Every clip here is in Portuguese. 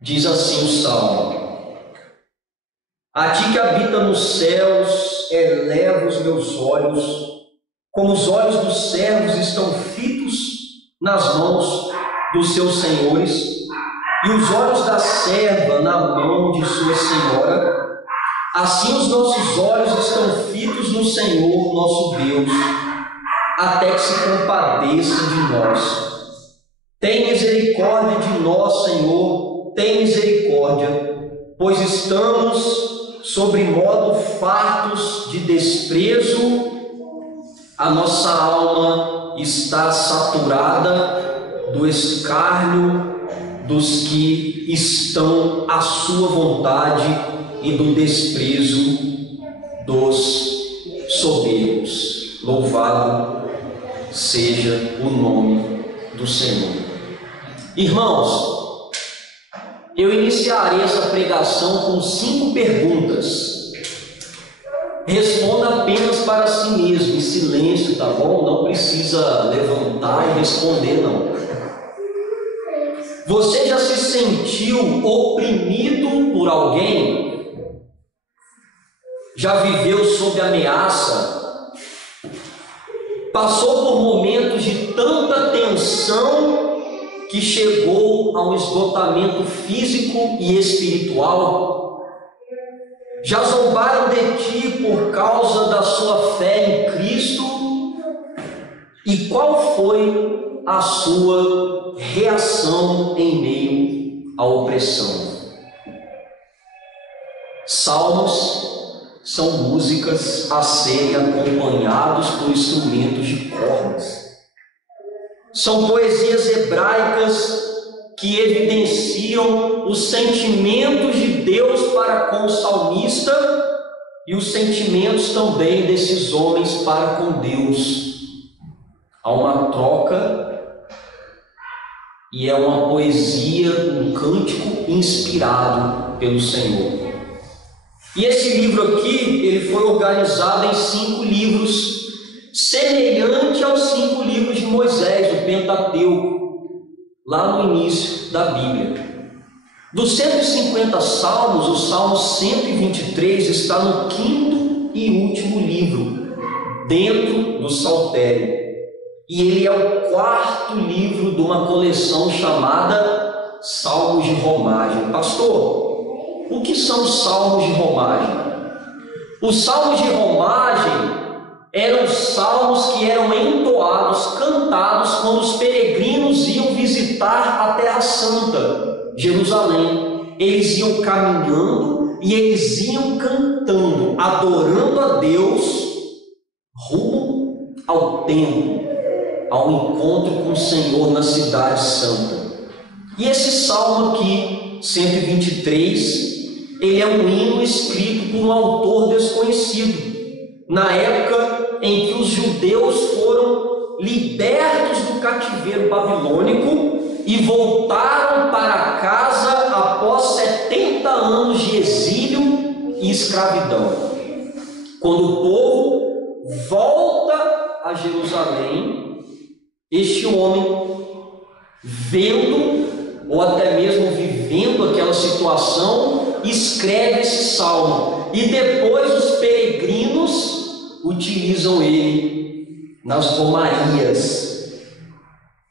Diz assim o Salmo: A ti que habita nos céus, eleva os meus olhos, como os olhos dos servos estão fitos nas mãos dos seus senhores, e os olhos da serva na mão de sua senhora. Assim os nossos olhos estão fitos no Senhor, nosso Deus, até que se compadeça de nós. Tem misericórdia de nós, Senhor, tem misericórdia, pois estamos sobremodo fartos de desprezo, a nossa alma está saturada do escárnio dos que estão à sua vontade e do desprezo dos soberbos. Louvado seja o nome do Senhor. Irmãos, eu iniciarei essa pregação com 5 perguntas. Responda apenas para si mesmo, em silêncio, tá bom? Não precisa levantar e responder, não. Você já se sentiu oprimido por alguém? Já viveu sob ameaça? Passou por momentos de tanta tensão que chegou a um esgotamento físico e espiritual? Já zombaram de ti por causa da sua fé em Cristo? E qual foi a sua reação em meio à opressão? Salmos são músicas a serem acompanhados por instrumentos de cordas. São poesias hebraicas que evidenciam os sentimentos de Deus para com o salmista e os sentimentos também desses homens para com Deus. Há uma troca e é uma poesia, um cântico inspirado pelo Senhor. E esse livro aqui, ele foi organizado em 5 livros, semelhante aos 5 livros de Moisés, o Pentateuco, lá no início da Bíblia. Dos 150 salmos, o Salmo 123 está no 5º e último livro, dentro do Saltério. E ele é o 4º livro de uma coleção chamada Salmos de Romagem. Pastor, o que são os Salmos de Romagem? Os Salmos de Romagem eram salmos que eram entoados, cantados, quando os peregrinos iam visitar a Terra Santa, Jerusalém. Eles iam caminhando e eles iam cantando, adorando a Deus, rumo ao templo, ao encontro com o Senhor na cidade santa. E esse salmo aqui, 123, ele é um hino escrito por um autor desconhecido, na época em que os judeus foram libertos do cativeiro babilônico e voltaram para casa após 70 anos de exílio e escravidão. Quando o povo volta a Jerusalém, este homem, vendo ou até mesmo vivendo aquela situação, escreve esse salmo, e depois os peregrinos utilizam ele nas romarias.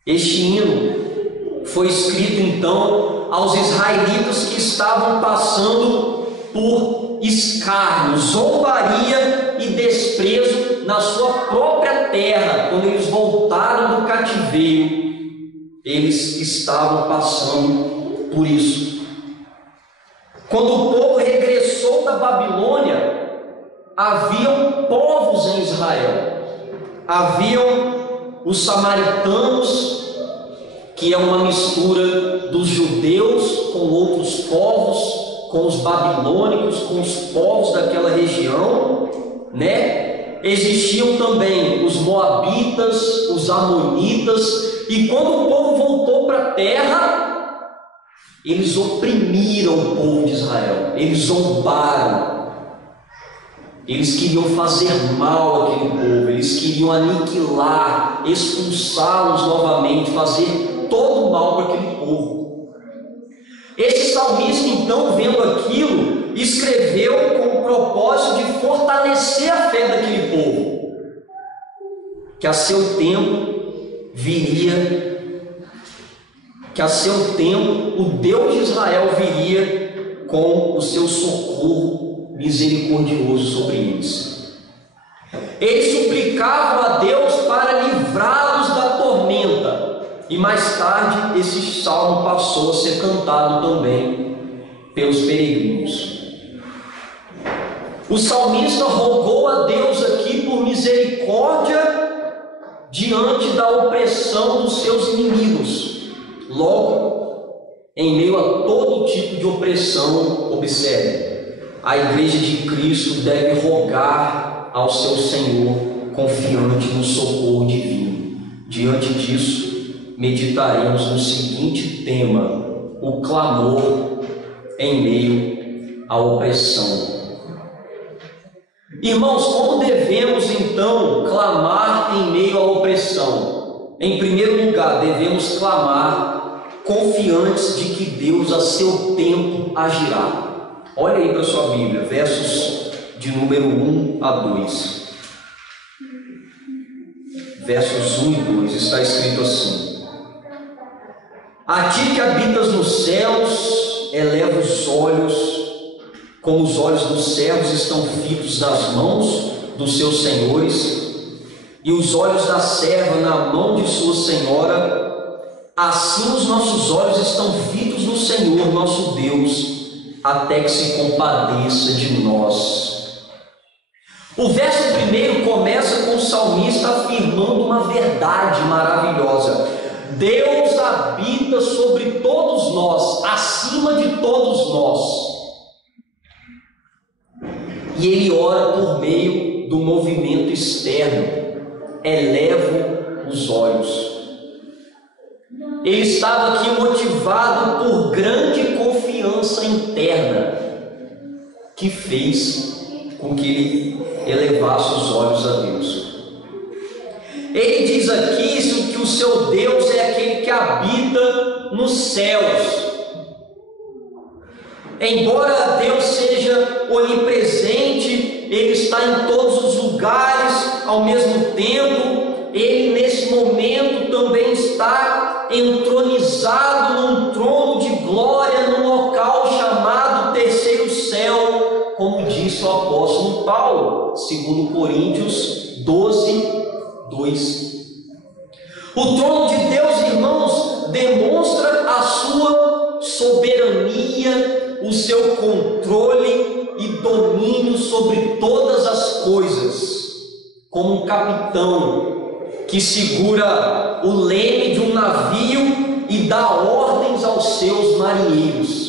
Este hino foi escrito então aos israelitas que estavam passando por escárnio, zombaria e desprezo na sua própria terra. Quando eles voltaram do cativeiro, eles estavam passando por isso. Quando o povo regressou da Babilônia, haviam povos em Israel. Haviam os samaritanos, que é uma mistura dos judeus com outros povos, com os babilônicos, com os povos daquela região, né? Existiam também os moabitas, os amonitas, e quando o povo voltou para a terra, eles oprimiram o povo de Israel, eles zombaram, eles queriam fazer mal àquele povo, eles queriam aniquilar, expulsá-los novamente, fazer todo o mal para aquele povo. Esse salmista, então, vendo aquilo, escreveu com o propósito de fortalecer a fé daquele povo, que a seu tempo o Deus de Israel viria com o seu socorro misericordioso sobre eles. Eles suplicavam a Deus para livrá-los da tormenta, e mais tarde esse salmo passou a ser cantado também pelos peregrinos. O salmista rogou a Deus aqui por misericórdia diante da opressão dos seus inimigos. Logo, em meio a todo tipo de opressão, observe, a igreja de Cristo deve rogar ao seu Senhor, confiante no socorro divino. Diante disso, meditaremos no seguinte tema: o clamor em meio à opressão. Irmãos, como devemos então clamar em meio à opressão? Em primeiro lugar, devemos clamar confiantes de que Deus a seu tempo agirá. Olha aí para a sua Bíblia, versos de número 1 a 2. Versos 1 e 2, está escrito assim: A ti que habitas nos céus, eleva os olhos, como os olhos dos servos estão fitos nas mãos dos seus senhores, e os olhos da serva na mão de sua senhora, assim os nossos olhos estão fitos no Senhor nosso Deus, até que se compadeça de nós. O verso primeiro começa com o salmista afirmando uma verdade maravilhosa: Deus habita sobre todos nós, acima de todos nós. E ele ora por meio do movimento externo, eleva os olhos. Ele estava aqui motivado por grande confiança interna, que fez com que ele elevasse os olhos a Deus. Ele diz aqui que o seu Deus é aquele que habita nos céus. Embora Deus seja onipresente, Ele está em todos os lugares ao mesmo tempo, Ele nesse momento também está entronizado num trono de glória, num local chamado terceiro céu, como disse o apóstolo Paulo, 2 Coríntios 12, 2. O trono de Deus, irmãos, demonstra a sua soberania, o seu controle e domínio sobre todas as coisas, como um capitão que segura o leme de um navio e dá ordens aos seus marinheiros.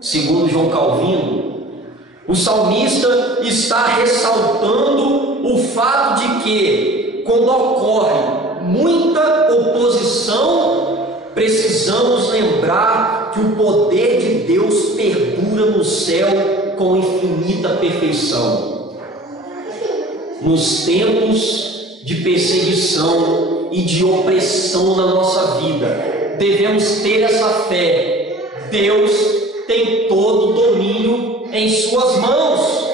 Segundo João Calvino, o salmista está ressaltando o fato de que, quando ocorre muita oposição, precisamos lembrar que o poder de Deus perdura no céu com infinita perfeição. Nos tempos de perseguição e de opressão na nossa vida, devemos ter essa fé: Deus tem todo o domínio em suas mãos.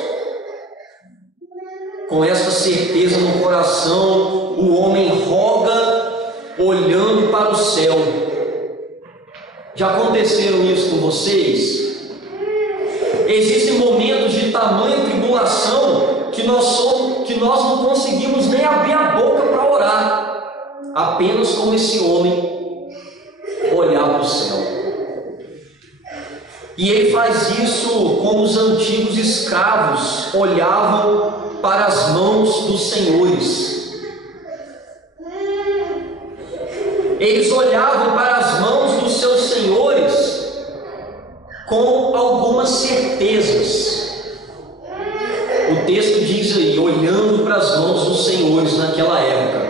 Com essa certeza no coração, o homem roga olhando para o céu. Já aconteceram isso com vocês? Existem momentos de tamanha tribulação que nós não conseguimos nem abrir a boca para orar, apenas como esse homem olhar para o céu. E ele faz isso como os antigos escravos olhavam para as mãos dos senhores. Eles olhavam para as mãos dos seus senhores com algumas certezas. O texto diz aí, olhando para as mãos dos senhores naquela época.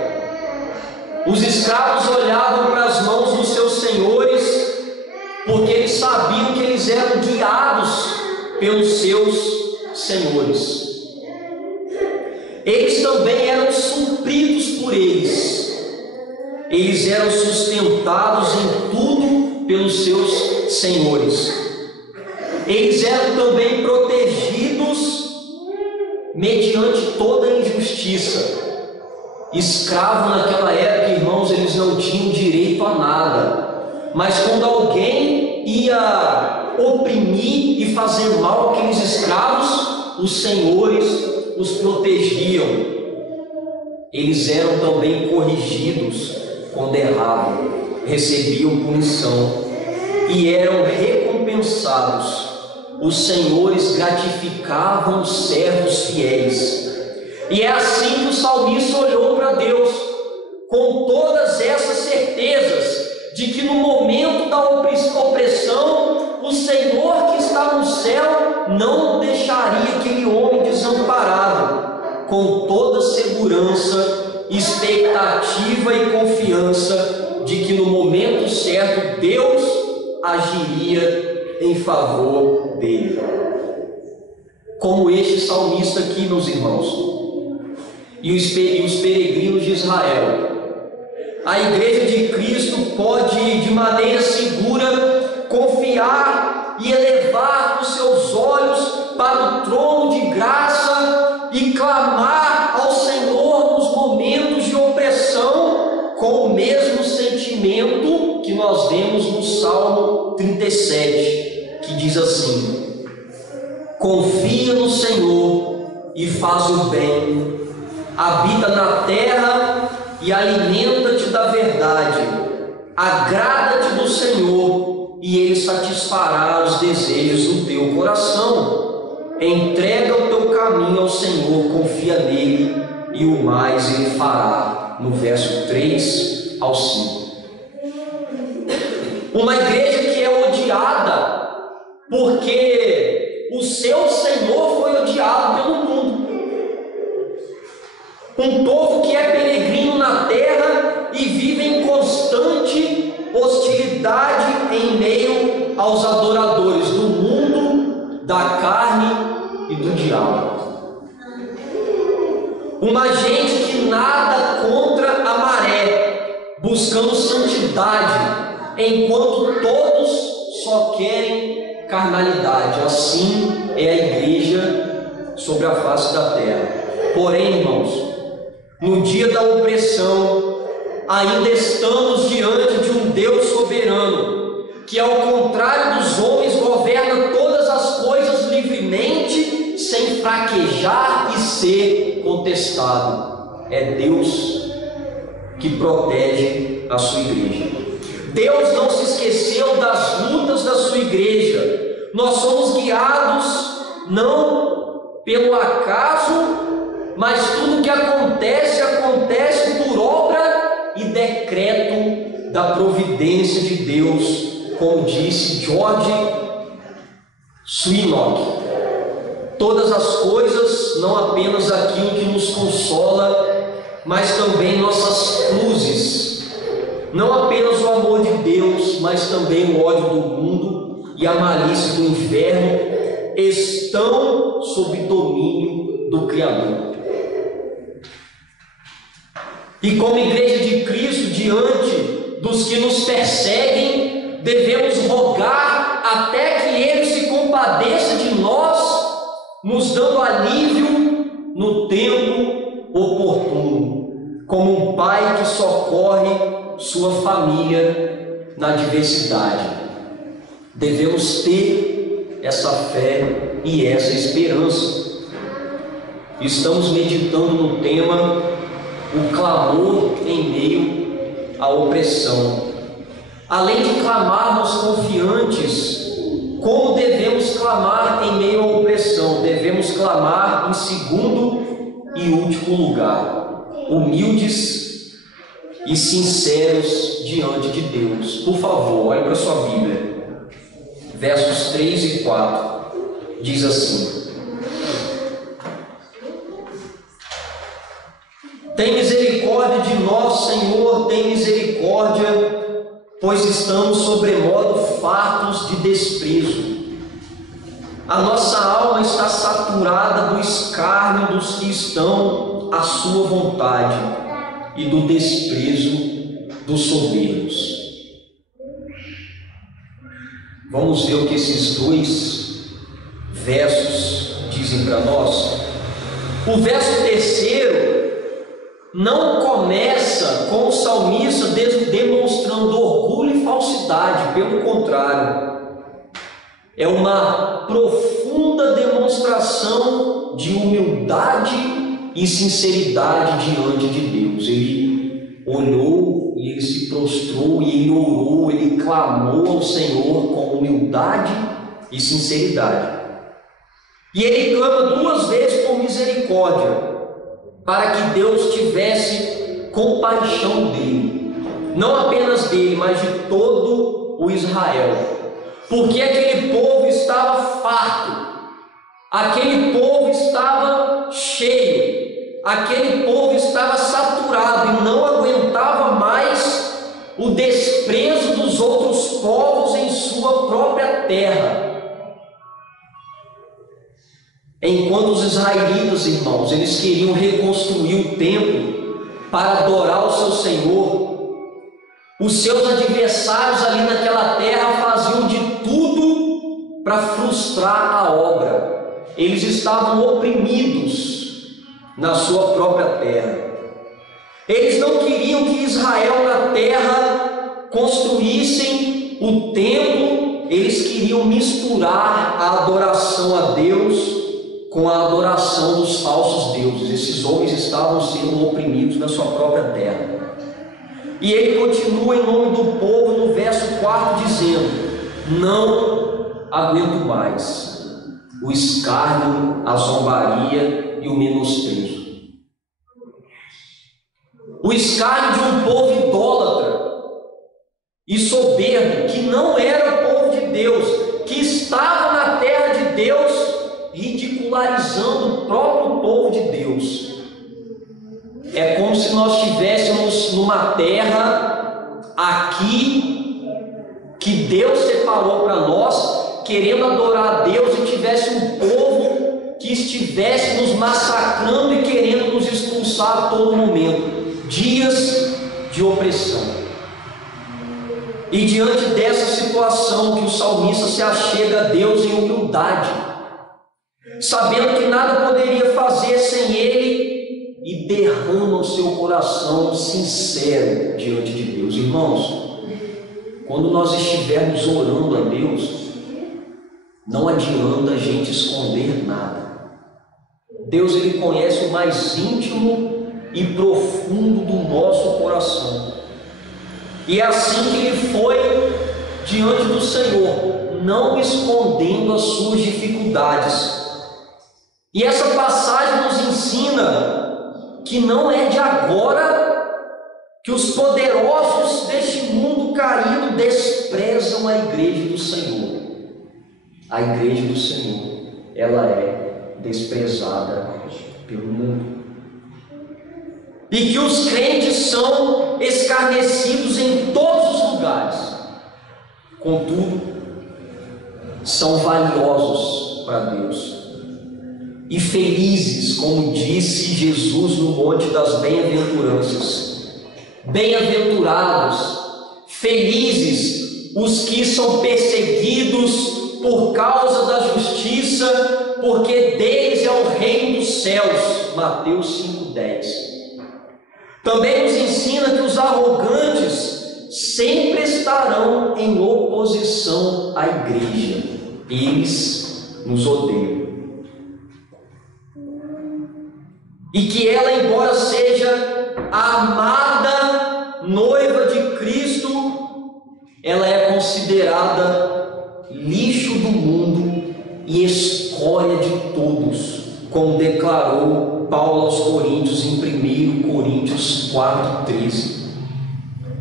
Os escravos olhavam para as mãos dos seus senhores porque eles sabiam que eles eram guiados pelos seus senhores. Eles também eram supridos por eles. Eles eram sustentados em tudo pelos seus senhores. Eles eram também protegidos mediante toda a injustiça. Escravo naquela época, irmãos, eles não tinham direito a nada. Mas quando alguém ia oprimir e fazer mal àqueles escravos, os senhores os protegiam. Eles eram também corrigidos quando erravam, recebiam punição e eram recompensados. Os senhores gratificavam os servos fiéis. E é assim que o salmista olhou para Deus, com todas essas certezas de que no momento da opressão, o Senhor que está no céu não deixaria aquele homem desamparado, com toda segurança, expectativa e confiança de que no momento certo Deus agiria em favor dele. Como este salmista aqui, meus irmãos, e os peregrinos de Israel, a igreja de Cristo pode de maneira segura confiar e elevar os seus olhos para o trono de graça e clamar ao Senhor nos momentos de opressão com o mesmo sentimento que nós vemos no Salmo 37, que diz assim: confia no Senhor e faz o bem, habita na terra e alimenta-te da verdade, agrada-te do Senhor e Ele satisfará os desejos do teu coração. Entrega o teu caminho ao Senhor, confia nele e o mais Ele fará. No verso 3 ao 5. Uma igreja que é odiada porque o seu Senhor foi odiado pelo mundo. Um povo que é peregrino na terra e vive em constante hostilidade em meio aos adoradores do mundo, da carne e do diabo. Uma gente que nada contra a maré, buscando santidade, enquanto todos só querem carnalidade. Assim é a igreja sobre a face da terra. Porém, irmãos, no dia da opressão, ainda estamos diante de um Deus soberano, que ao contrário dos homens governa todas as coisas livremente, sem fraquejar e ser contestado. É Deus que protege a sua igreja. Deus não se esqueceu das lutas da sua igreja. Nós somos guiados não pelo acaso, mas tudo que acontece, acontece por obra e decreto da providência de Deus, como disse George Swinock. Todas as coisas, não apenas aquilo que nos consola, mas também nossas cruzes, não apenas o amor de Deus, mas também o ódio do mundo e a malícia do inferno, estão sob domínio do Criador. E como igreja de Cristo, diante dos que nos perseguem, devemos rogar até que Ele se compadeça de nós, nos dando alívio no tempo oportuno, como um pai que socorre sua família na adversidade. Devemos ter essa fé e essa esperança. Estamos meditando no tema o clamor em meio à opressão. Além de clamarmos confiantes, como devemos clamar em meio à opressão? Devemos clamar em segundo e último lugar, humildes e sinceros diante de Deus. Por favor, olhe para a sua Bíblia, versos 3 e 4, diz assim: tem misericórdia de nós, Senhor, tem misericórdia, pois estamos sobremodo fartos de desprezo. A nossa alma está saturada do escárnio dos que estão à sua vontade e do desprezo dos soberbos. Vamos ver o que esses dois versos dizem para nós. O verso 3 não começa com o salmista demonstrando orgulho e falsidade, pelo contrário, é uma profunda demonstração de humildade e sinceridade diante de Deus. Ele olhou e ele se prostrou e ele orou, ele clamou ao Senhor com humildade e sinceridade. E ele clama 2 vezes por misericórdia, para que Deus tivesse compaixão dele, não apenas dele, mas de todo o Israel, porque aquele povo estava farto, aquele povo estava cheio, aquele povo estava saturado e não aguentava mais o desprezo dos outros povos em sua própria terra. Enquanto os israelitas, irmãos, eles queriam reconstruir o templo para adorar o seu Senhor, os seus adversários ali naquela terra faziam de tudo para frustrar a obra. Eles estavam oprimidos na sua própria terra. Eles não queriam que Israel na terra construíssem o templo, eles queriam misturar a adoração a Deus com a adoração dos falsos deuses. Esses homens estavam sendo oprimidos na sua própria terra. E ele continua em nome do povo no verso 4 dizendo: não aguento mais o escárnio, a zombaria e o menosprezo. O escárnio de um povo idólatra e soberbo, que não era o povo de Deus, que estava na terra de Deus, ridicularizando o próprio povo de Deus. É como se nós estivéssemos numa terra aqui que Deus separou para nós, querendo adorar a Deus, e tivesse um povo que estivesse nos massacrando e querendo nos expulsar a todo momento. Dias de opressão. E diante dessa situação que o salmista se achega a Deus em humildade, sabendo que nada poderia fazer sem Ele, e derrama o seu coração sincero diante de Deus. Irmãos, quando nós estivermos orando a Deus, não adianta a gente esconder nada. Deus, Ele conhece o mais íntimo e profundo do nosso coração. E é assim que ele foi diante do Senhor, não escondendo as suas dificuldades. E essa passagem nos ensina que não é de agora que os poderosos deste mundo caído desprezam a igreja do Senhor. A igreja do Senhor, ela é desprezada pelo mundo. E que os crentes são escarnecidos em todos os lugares. Contudo, são valiosos para Deus e felizes, como disse Jesus no Monte das Bem-aventuranças. Bem-aventurados, felizes os que são perseguidos por causa da justiça, porque deles é o reino dos céus. Mateus 5,10. Também nos ensina que os arrogantes sempre estarão em oposição à igreja. Eles nos odeiam. E que ela, embora seja a amada noiva de Cristo, ela é considerada lixo do mundo e escória de todos, como declarou Paulo aos Coríntios em 1 Coríntios 4,13.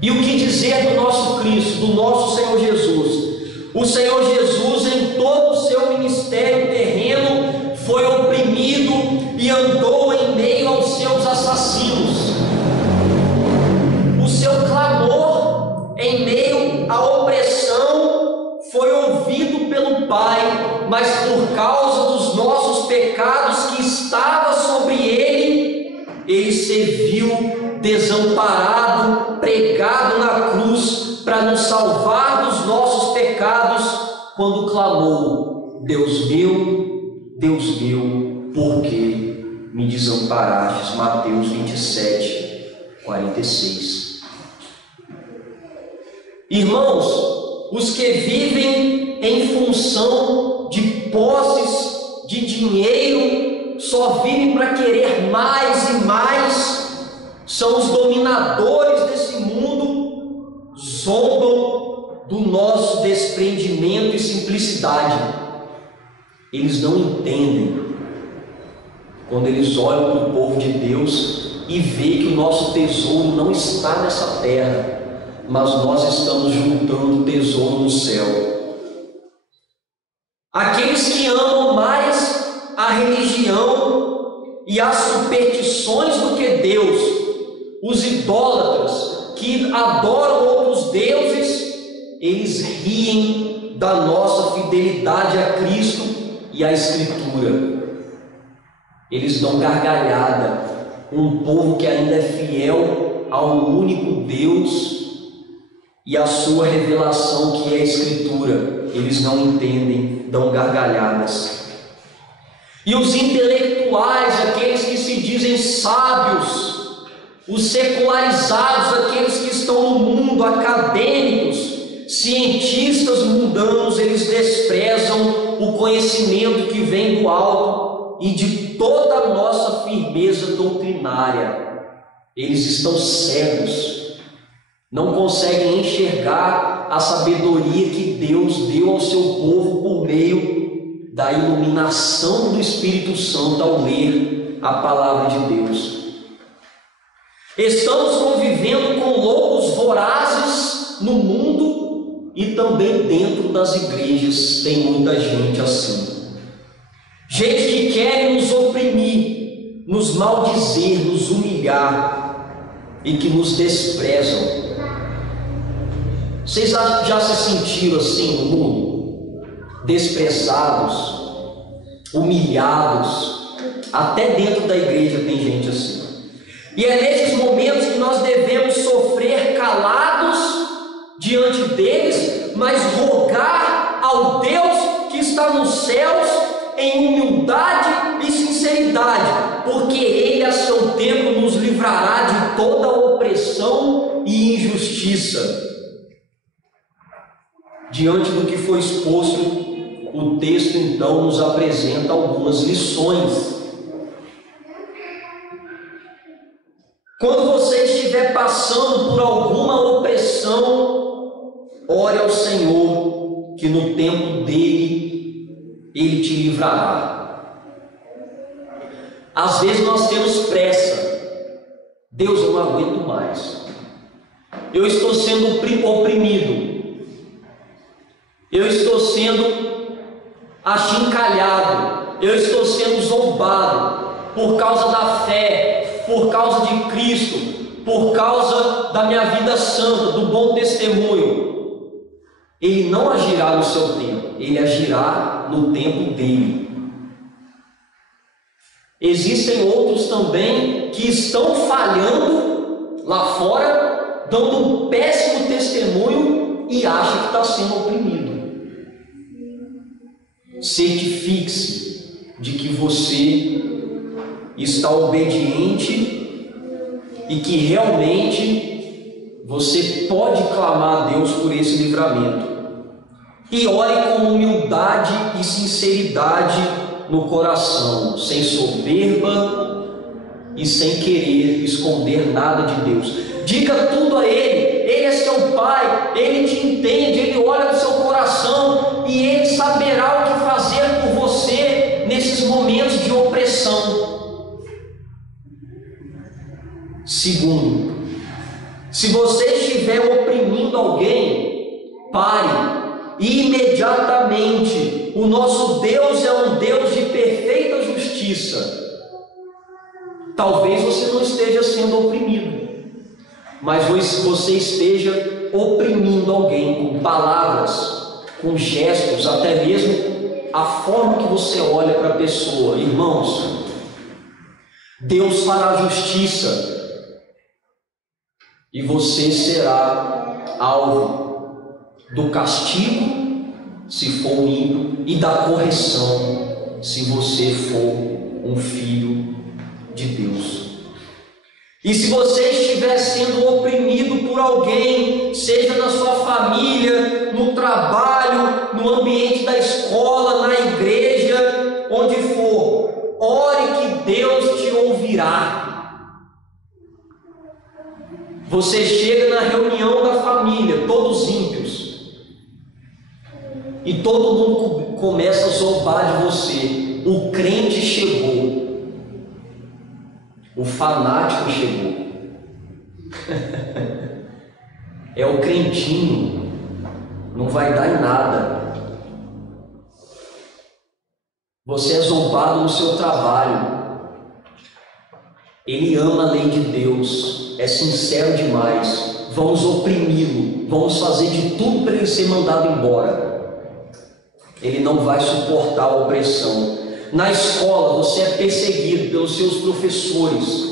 E o que dizer do nosso Cristo, do nosso Senhor Jesus? O Senhor Jesus, em todo o seu ministério terreno, foi oprimido e andou em meio aos seus assassinos. O seu clamor em meio à opressão foi ouvido pelo Pai, mas por causa dos nossos pecados que estava sobre ele, ele se viu desamparado, pregado na cruz para nos salvar dos nossos pecados quando clamou: Deus meu, por que me desamparastes? Mateus 27, 46. Irmãos, os que vivem em função de posses, de dinheiro, só vivem para querer mais e mais, são os dominadores desse mundo, zombam do nosso desprendimento e simplicidade. Eles não entendem quando eles olham para o povo de Deus e veem que o nosso tesouro não está nessa terra, mas nós estamos juntando tesouro no céu. Aqueles que amam mais a religião e as superstições do que Deus, os idólatras que adoram outros deuses, eles riem da nossa fidelidade a Cristo e à Escritura. Eles dão gargalhada. Um povo que ainda é fiel ao único Deus e a sua revelação, que é a Escritura, eles não entendem, dão gargalhadas. E os intelectuais, aqueles que se dizem sábios, os secularizados, aqueles que estão no mundo, acadêmicos, cientistas mundanos, eles desprezam o conhecimento que vem do alto e de toda a nossa firmeza doutrinária. Eles estão cegos, não conseguem enxergar a sabedoria que Deus deu ao seu povo por meio da iluminação do Espírito Santo ao ler a palavra de Deus. Estamos convivendo com lobos vorazes no mundo e também dentro das igrejas tem muita gente assim. Gente que quer nos oprimir, nos maldizer, nos humilhar e que nos desprezam. Vocês já se sentiram assim no mundo? Desprezados, humilhados? Até dentro da igreja tem gente assim. E é nesses momentos que nós devemos sofrer calados diante deles, mas rogar ao Deus que está nos céus em humildade e sinceridade, porque Ele a seu tempo nos livrará de toda opressão e injustiça. Diante do que foi exposto, o texto então nos apresenta algumas lições. Quando você estiver passando por alguma opressão, ore ao Senhor, que no tempo dele, Ele te livrará. Às vezes nós temos pressa. Deus, eu não aguento mais. Eu estou sendo oprimido. Eu estou sendo achincalhado. Eu estou sendo zombado por causa da fé, por causa de Cristo, por causa da minha vida santa, do bom testemunho. Ele não agirá no seu tempo, Ele agirá no tempo dele. Existem outros também que estão falhando lá fora, dando um péssimo testemunho e acham que está sendo oprimido. Certifique-se de que você está obediente e que realmente você pode clamar a Deus por esse livramento. E ore com humildade e sinceridade no coração, sem soberba e sem querer esconder nada de Deus. Diga tudo a Ele. Ele é seu Pai, Ele te entende, Ele olha no seu coração e Ele saberá o que fazer por você nesses momentos de opressão. Segundo, se você estiver oprimindo alguém, pare imediatamente. O nosso Deus é um Deus de perfeita justiça. Talvez você não esteja sendo oprimido, mas você esteja oprimindo alguém com palavras, com gestos, até mesmo a forma que você olha para a pessoa. Irmãos, Deus fará justiça e você será alvo do castigo se for um ímpio, e da correção, se você for um filho de Deus. E se você estiver sendo oprimido por alguém, seja na sua família, no trabalho, no ambiente da escola, na igreja, onde for, ore que Deus te ouvirá. Você chega na reunião da família, todos ímpios, e todo mundo começa a zombar de você. O crente chegou. O fanático chegou. É o crentinho, não vai dar em nada. Você é zombado no seu trabalho. Ele ama a lei de Deus, é sincero demais. Vamos oprimi-lo, vamos fazer de tudo para ele ser mandado embora. Ele não vai suportar a opressão. Na escola você é perseguido pelos seus professores,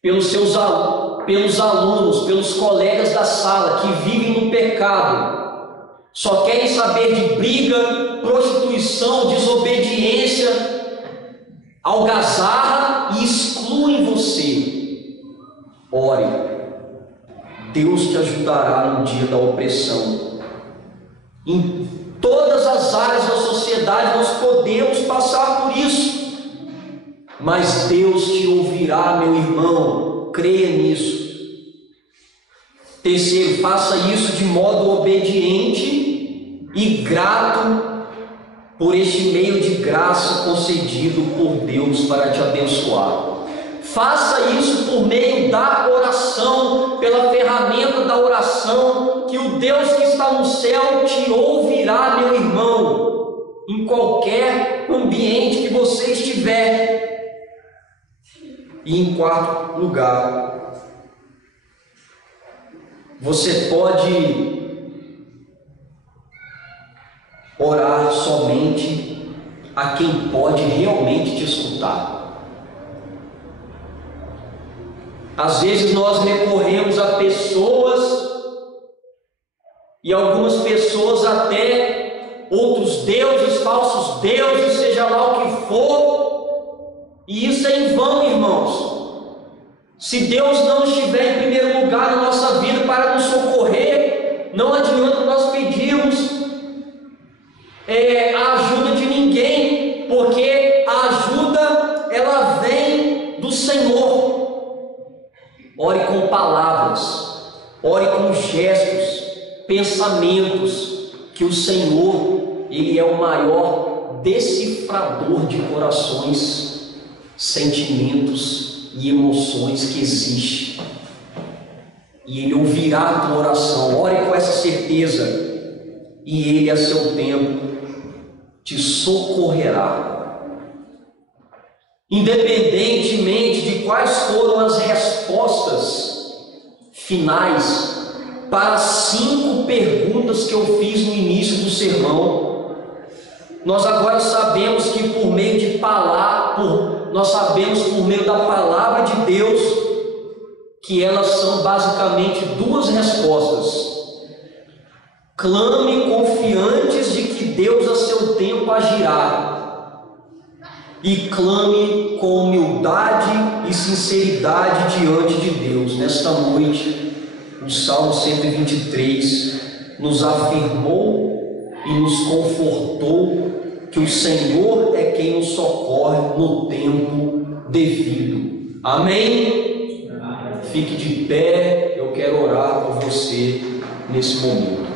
pelos alunos, pelos colegas da sala que vivem no pecado, só querem saber de briga, prostituição, desobediência, algazarra e excluem você. Ore, Deus te ajudará no dia da opressão. Em todas as áreas da sociedade nós podemos passar por isso, mas Deus te ouvirá, meu irmão, creia nisso. Terceiro, faça isso de modo obediente e grato por este meio de graça concedido por Deus para te abençoar. Faça isso por meio da oração, pela ferramenta da oração, que o Deus que está no céu te ouvirá, meu irmão, em qualquer ambiente que você estiver. E em quarto lugar, você pode orar somente a quem pode realmente te escutar. Às vezes nós recorremos a pessoas, e algumas pessoas até outros deuses, falsos deuses, seja lá o que for, e isso é em vão, irmãos. Se Deus não estiver em primeiro lugar na nossa vida para nos socorrer, não adianta nós pedirmos a ajuda de ninguém, porque a ajuda ela vem do Senhor. Ore com palavras, ore com gestos, pensamentos, que o Senhor, Ele é o maior decifrador de corações, sentimentos e emoções que existe. E Ele ouvirá a tua oração. Ore com essa certeza, e Ele a seu tempo te socorrerá. Independentemente de quais foram as respostas finais para as 5 perguntas que eu fiz no início do sermão, nós agora sabemos que por meio de nós sabemos por meio da palavra de Deus que elas são basicamente 2 respostas. Clame confiantes de que Deus a seu tempo agirá, e clame com humildade e sinceridade diante de Deus. Nesta noite, o Salmo 123 nos afirmou e nos confortou que o Senhor é quem nos socorre no tempo devido. Amém? Fique de pé, eu quero orar por você nesse momento.